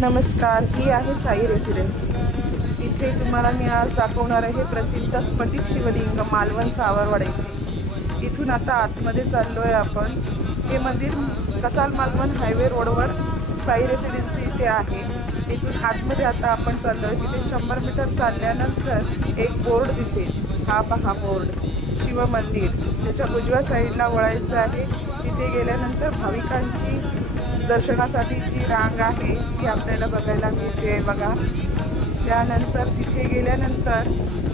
नमस्कार, ही आहे साई रेसिडेन्सी। इथे तुम्हाला मी आज दाखवणार आहे प्रसिद्ध स्फटिक शिवलिंग मालवण सावरवाडा येथे। इथून आता आतमध्ये चाललो आहे आपण। हे मंदिर कसाल मालवण हायवे रोडवर साई रेसिडेन्सी इथे आहे। इथून आतमध्ये आता आपण चाललो आहे। तिथे 100 मीटर चालल्यानंतर एक बोर्ड दिसेल। हा पहा बोर्ड, शिव मंदिर। त्याच्या उजव्या साईडला वळायचं आहे। तिथे गेल्यानंतर भाविकांची दर्शनासाठी जी रांग आहे ती आपल्याला बघायला मिळते बघा। त्यानंतर तिथे गेल्यानंतर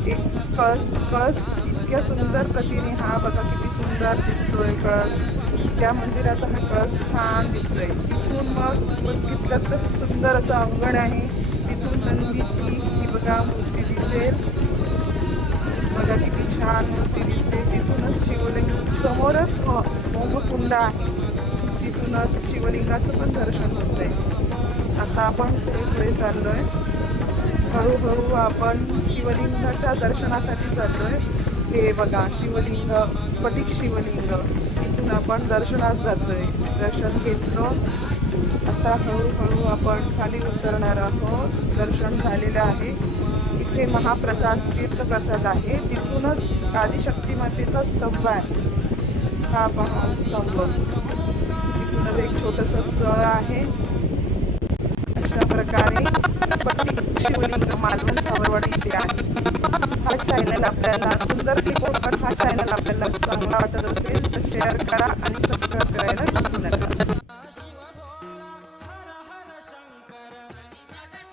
एक कळस इतक्या सुंदर प्रतीने, हा बघा किती सुंदर दिसतोय कळस। त्या मंदिराचा हा कळस छान दिसतोय। तिथून मग बघितलं तर सुंदर असं अंगण आहे। तिथून नंदीची ही बघा मूर्ती दिसेल। बघा किती छान मूर्ती दिसते। तिथूनच शिवलिंग समोरच होमकुंड आहे। तिथूनच शिवलिंगाचं पण दर्शन होतंय। आता आपण पुढे चाललोय। हळूहळू आपण शिवलिंगाच्या दर्शनासाठी चाललोय। हे बघा शिवलिंग, स्फटिक शिवलिंग। इथून आपण दर्शनास जातोय। दर्शन घेतलं। आता हळूहळू आपण खाली उतरणार आहोत। दर्शन झालेलं आहे। इथे महाप्रसाद, तीर्थप्रसाद आहे। तिथूनच आदिशक्ती स्तंभ आहे। हा पहा स्तंभ। तिथूनच एक छोटंसं तळ आहे। अशा प्रकारे स्फटिक शिवलिंग मालवण सावरवाडी इथे आहे। हा चॅनल आपल्याला सुंदर क्लिप कोकण हा चॅनल आपल्याला चांगला वाटत असेल तर शेअर करा आणि सबस्क्राईब करायला विसरू नका।